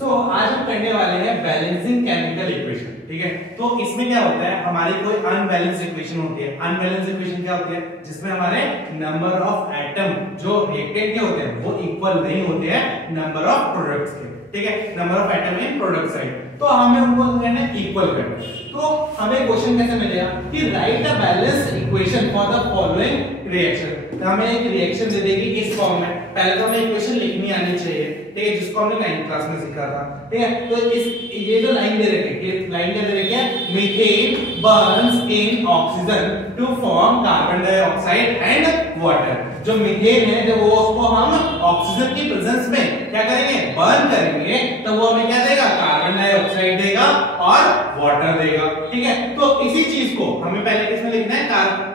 आज हम करने वाले हैं बैलेंसिंग केमिकल इक्वेशन। ठीक है, तो इसमें क्या होता है, हमारी कोई अनबैलेंस इक्वेशन होती है। अनबैलेंस इक्वेशन क्या होती है, जिसमें हमारे नंबर ऑफ एटम जो रिएक्टेंट के होते हैं वो इक्वल नहीं होते हैं नंबर ऑफ प्रोडक्ट्स के। ठीक है, number of atom in product side, तो हमें उनको करना है इक्वल करना है। तो हमें क्वेश्चन कैसे मिलेगा कि right a balance equation for the following reaction. तो हमें एक रिएक्शन दे देगी इस फॉर्म में। पहले तो हमें इक्वेशन लिखनी आनी चाहिए, ठीक है, जिसको हमने 9th क्लास में सीखा था। ठीक है, तो इस ये जो लाइन दे रखी है, ये लाइन क्या दे रखी है, methane burns in oxygen to form carbon dioxide and water. जो मीथेन है, जब वो उसको हम ऑक्सीजन की प्रेजेंस में क्या करेंगे, बर्न करेंगे, तो वो हमें क्या देगा, कार्बन डाइऑक्साइड देगा और वाटर देगा। ठीक है, तो इसी चीज को हमें पहले किसमें लिखना है,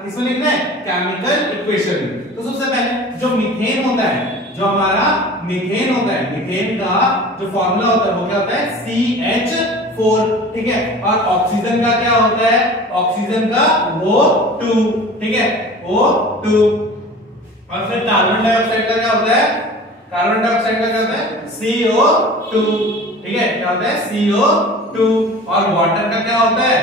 इसमें लिखना है केमिकल इक्वेशन। तो सबसे पहले जो मीथेन होता है, जो हमारा मीथेन होता है, मीथेन का जो फॉर्मूला होता है वो क्या होता है, CH4। ठीक है, और ऑक्सीजन का क्या होता है, ऑक्सीजन का O2। ठीक है, O2। और फिर कार्बन डाइऑक्साइड का क्या होता है, कार्बन डाइऑक्साइड का क्या होता है, CO2। ठीक है, क्या होता है, CO2। और वाटर का क्या होता है,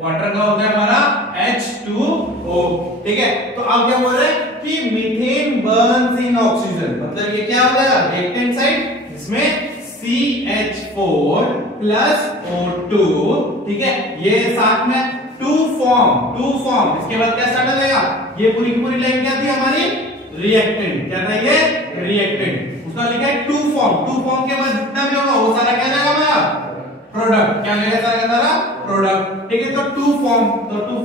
वाटर का होता है हमारा H2O। ठीक है, तो अब क्या बोल रहे हैं कि मीथेन बर्न्स इन ऑक्सीजन, मतलब ये क्या हो जाएगा रिएक्टेंट साइड, इसमें CH4 प्लस O2। ठीक है, ये साथ में टू फॉर्म, इसके बाद क्या स्टार्ट हो जाएगा, ये पूरी की पूरी लाइन क्या थी हमारी, रिएक्टेंट। क्या था ये, रिएक्टेंट। उसका लिखा है टू फॉर्म के बाद जितना भी होगा वो सारा क्या जाएगा हमारा प्रोडक्ट। क्या जाएगा सारा प्रोडक्ट। ठीक है, तो टू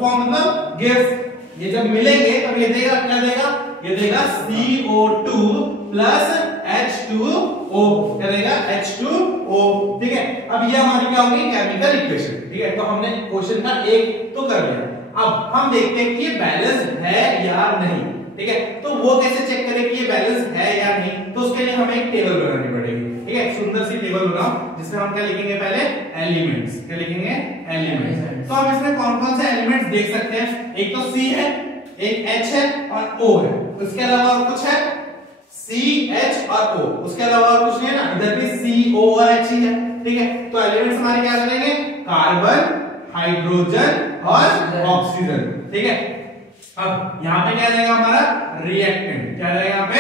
फॉर्म मतलब गिव्स, ये जब मिलेंगे तब ये देगा, क्या देगा, ये देगा CO2 प्लस H2O। क्या देगा, H2O। ठीक है, अब ये हमारी क्या होगी, केमिकल इक्वेशन। ठीक है, तो हमने क्वेश्चन का एक तो कर लिया। अब हम देखते हैं कि ये बैलेंस है या नहीं। ठीक है, तो वो कैसे चेक करें कि ये बैलेंस है या नहीं, तो उसके लिए हमें एक टेबल बनानी पड़ेगी। ठीक है, सुंदर सी टेबल बनाओ जिसमें हम क्या लिखेंगे, पहले एलिमेंट्स। क्या लिखेंगे, एलिमेंट्स। तो हम इसमें कौन कौन से एलिमेंट्स देख सकते हैं, एक तो C है, एक H है और O है। उसके अलावा और कुछ है, C H और O, उसके अलावा और कुछ नहीं है ना, इधर भी C O और H ही है। ठीक है, तो एलिमेंट्स हमारे क्या करेंगे, कार्बन, हाइड्रोजन और ऑक्सीजन। ठीक है, अब यहाँ पे क्या रहेगा हमारा रिएक्टेंट। क्या रहेगा यहाँ पे,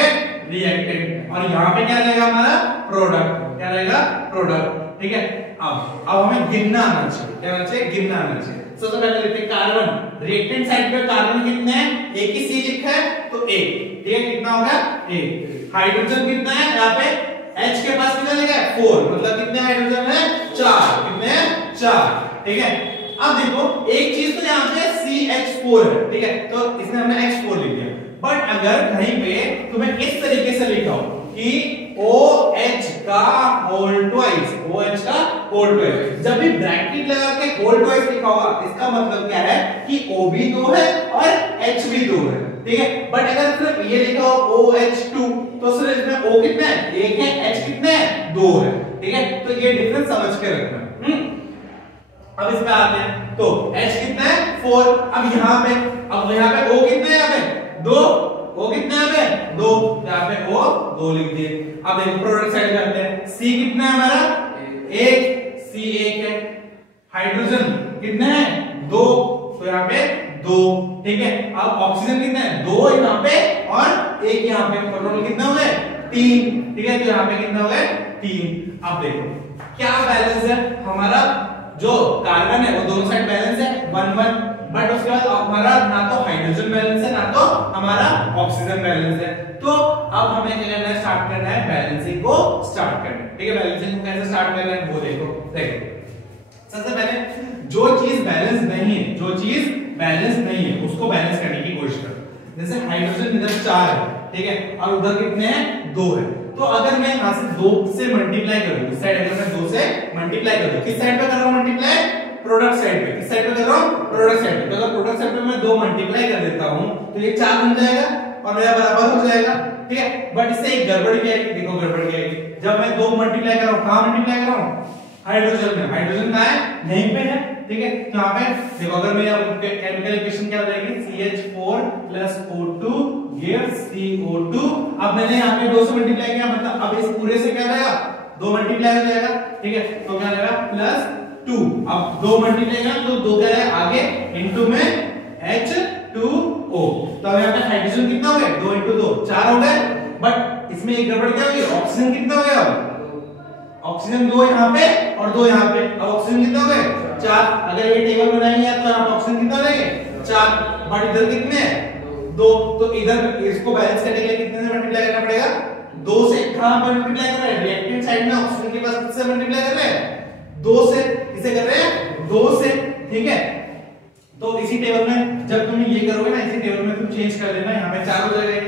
रिएक्टेंट। और यहाँ पे क्या रहेगा हमारा प्रोडक्ट। क्या रहेगा, प्रोडक्ट। ठीक है, अब हमें गिनना आना चाहिए। क्या आना चाहिए, गिनना आना चाहिए। सबसे पहले लिखते हैं कार्बन। रिएक्टेंट साइड पे कार्बन कितने हैं, एक ही C लिखा है तो एक। ठीक है, कितना होगा, एक। हाइड्रोजन कितना है, यहाँ पे H के पास कितना लिखा है, 4, मतलब कितने हाइड्रोजन है, 4। कितने हैं, 4। ठीक है, अब देखो एक चीज तो यहाँ पे CH4 है। ठीक है, तो इसमें हमने H4 लिख दिया। बट अगर कहीं पे तुम्हें इस तरीके से लिखा हो कि OH का होल ट्वाइस, OH का होल ट्वाइस, जब भी ब्रैकेट लगा के होल ट्वाइस लिखा होगा, इसका मतलब क्या है कि O भी 2 है और H भी 2 है। ठीक है, बट अगर सिर्फ ये लिखा हो OH2, तो सिर्फ इसमें O कितना है, 1 है, H कितना है, 2 है। ठीक है, तो ये डिफरेंस समझ के रखना। अब इसमें आते हैं, तो H कितना है, 4। अब यहाँ पे O कितना है, यहाँ पे 2, O कितना है, यहाँ पे 2, यहाँ पे O 2 लिख दिए। अब देखो प्रोडक्ट साइड करते हैं, C कितना है हमारा, 1, C 1 है। हाइड्रोजन कितना है, 2, तो यहाँ पे 2। ठीक है, अब ऑक्सीजन कितना है, 2 यहाँ पे और 1 यहाँ पे, टोटल कितना हो गया, 3। ठीक है, तो यहाँ पे कितना हो गया, 3। अब देखो क्या बैलेंस है हमारा, जो कार्बन है वो दोनों साइड बैलेंस है 1-1, बट उसके बाद हमारा ना तो हाइड्रोजन बैलेंस है ना तो हमारा ऑक्सीजन बैलेंस है। तो अब हमें क्या करना है, स्टार्ट करना है बैलेंसिंग को स्टार्ट करना है। ठीक है, बैलेंसिंग को कैसे स्टार्ट करना है वो देखो। सबसे पहले जो चीज बैलेंस नहीं है उसको बैलेंस करने की कोशिश करो। जैसे हाइड्रोजन इधर 4 है, ठीक है, और उधर कितने हैं, 2 है। तो अगर मैं यहां से 2 से मल्टीप्लाई करूं, इस साइड अगर मैं 2 से मल्टीप्लाई करूं, किस साइड पे कर रहा हूं मल्टीप्लाई, प्रोडक्ट साइड पे। किस साइड पे कर रहा हूं, प्रोडक्ट साइड पे। तो अगर प्रोडक्ट साइड पे मैं 2 मल्टीप्लाई कर देता हूं तो ये 4 बन जाएगा और मेरा बराबर हो जाएगा। ठीक है, बट इससे एक गड़बड़ क्या है, देखो गड़बड़ क्या है, जब मैं 2 मल्टीप्लाई कर रहा हूं, कहां मल्टीप्लाई कर रहा हूं, हाइड्रोजन में। हाइड्रोजन कहां है, यहीं पे है। ठीक है, तो यहाँ पे देखो अगर मैं केमिकल इक्वेशन क्या हो जाएगी, CH4 plus O2 gives CO2। अब मैंने यहाँ पे 2 से मल्टीप्लाई किया, मतलब अब इस पूरे से क्या रहेगा, 2 मल्टीप्लाई हो जाएगा, ठीक है। तो क्या रहेगा +2। अब 2 मल्टीप्लाई करें तो 2 क्या है आगे इनटू में H2O। तो अब यहाँ पे हाइड्रोजन कितना हो गया 2 × 2 4 हो गए। बट इसमें एक गड़बड़ क्या होगी, ऑक्सीजन कितना हो गया, ऑक्सीजन 2 यहाँ पे और 2 यहाँ पे। अब ऑक्सीजन कितना हो गए 4। अगर ये टेबल बनाएंगे तो यहाँ पे ऑक्सीजन कितना रहेंगे 4। बट इधर कितने हैं 2। तो इधर इसको बैलेंस करने के लिए कितने से मल्टीप्लाई करना पड़ेगा 2 से। कहां पर मल्टीप्लाई कर रहे हैं, रिएक्टेंट साइड में ऑक्सीजन के पास किससे मल्टीप्लाई कर रहे हैं 2 से। किसे कर रहे हैं 2 से, ठीक है। तो इसी टेबल में जब तुम ये करोगे ना, इसी टेबल में तुम चेंज कर लेना, यहाँ पे 4 हो जाएगा,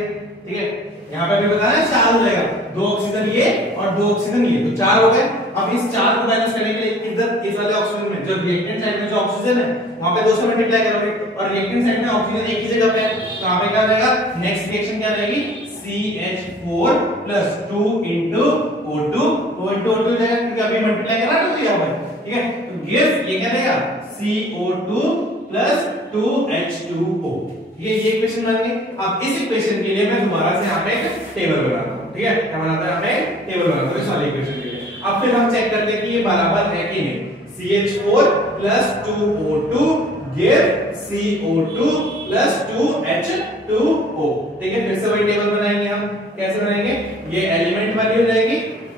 ठीक है। यहाँ पे भी बताना 4 हो जाएगा, 2 ऑक्सीजन ये और 2 ऑक्सीजन ये, तो 4 हो गए। अब इस 4 को बैलेंस करने के लिए इधर इस वाले ऑक्सीजन में जो रिएक्टेंट साइड में जो ऑक्सीजन है वहां पे 2 से मल्टीप्लाई करोगे, और रिएक्टेंट साइड में ऑक्सीजन एक ही जगह पे है, तो यहाँ पे क्या रहेगा नेक्स्ट रिएक्शन क्या रहेगी CH4 + 2 × O2। 2 × O2 जाएगा क्योंकि अभी मल्टीप्लाई करा ना, तो यहाँ पर, ठीक है। तो गिव ये क्या रहेगा CO2 + 2H2O। ये इक्वेशन बन गई। अब इस इक्वेशन के लिए मैं दोबारा से यहाँ पे एक टेबल बनाता हूँ, ठीक है। क्या बनाता है यहाँ पे टेबल बनाता हूँ इस वाले इक्वेशन के लिए। अब फिर हम चेक करते हैं कि ये बराबर है कि नहीं। CH4 + 2O2 give CO2 + 2H2O, ठीक है। फिर से वही टेबल बनाएंगे हम। कैसे बनाएंगे, ये एलिमेंट वाली हो जाएगी,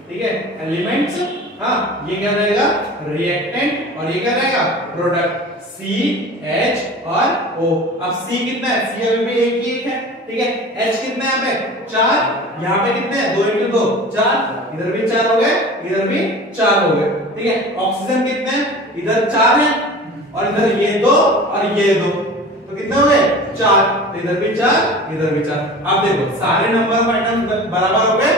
ठीक है, एलिमेंट्स। हाँ, ये क्या रहेगा रिएक्टेंट और ये क्या रहेगा प्रोडक्ट CH और O। अब C कितना है, C अभी भी एक ही है, ठीक है। H कितना है यहाँ पे 4, यहाँ पे कितने हैं 2 × 2 4, इधर भी 4 हो गए, इधर भी 4 हो गए, ठीक है। ऑक्सीजन कितने हैं, इधर 4 है और इधर ये 2 और ये 2, तो कितने हो गए 4, तो इधर भी 4 इधर भी 4। अब देखो सारे नंबर ऑफ आइटम बराबर हो गए,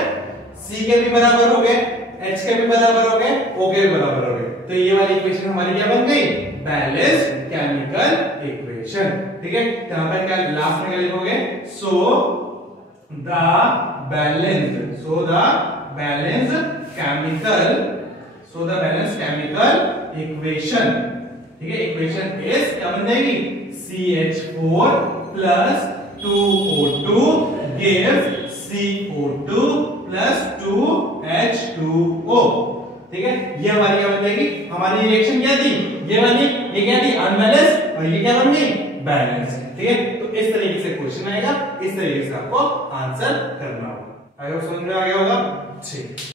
C के भी बराबर हो गए, H के भी बराबर हो गए, O के भी बराबर हो गए। तो ये वाली इक्वेशन हमारी क्या बन गई बैलेंस्ड केमिकल इक्वेशन, ठीक है। यहां पर क्या लास्ट में क्या लिखोगे so the balanced chemical equation, ठीक है। इक्वेशन इज क्या बन जाएगी CH4 + 2O2 give CO2 + 2H2O, ठीक है। ये हमारी क्या बन जाएगी, हमारी रिएक्शन क्या थी ये वाली, ये क्या थी अनबैलेंस्ड और ये क्या बन गई बैलेंस, ठीक है। तो इस तरीके से क्वेश्चन आएगा, इस तरीके से आपको आंसर करना होगा। अगर समझ में आ गया होगा, ठीक।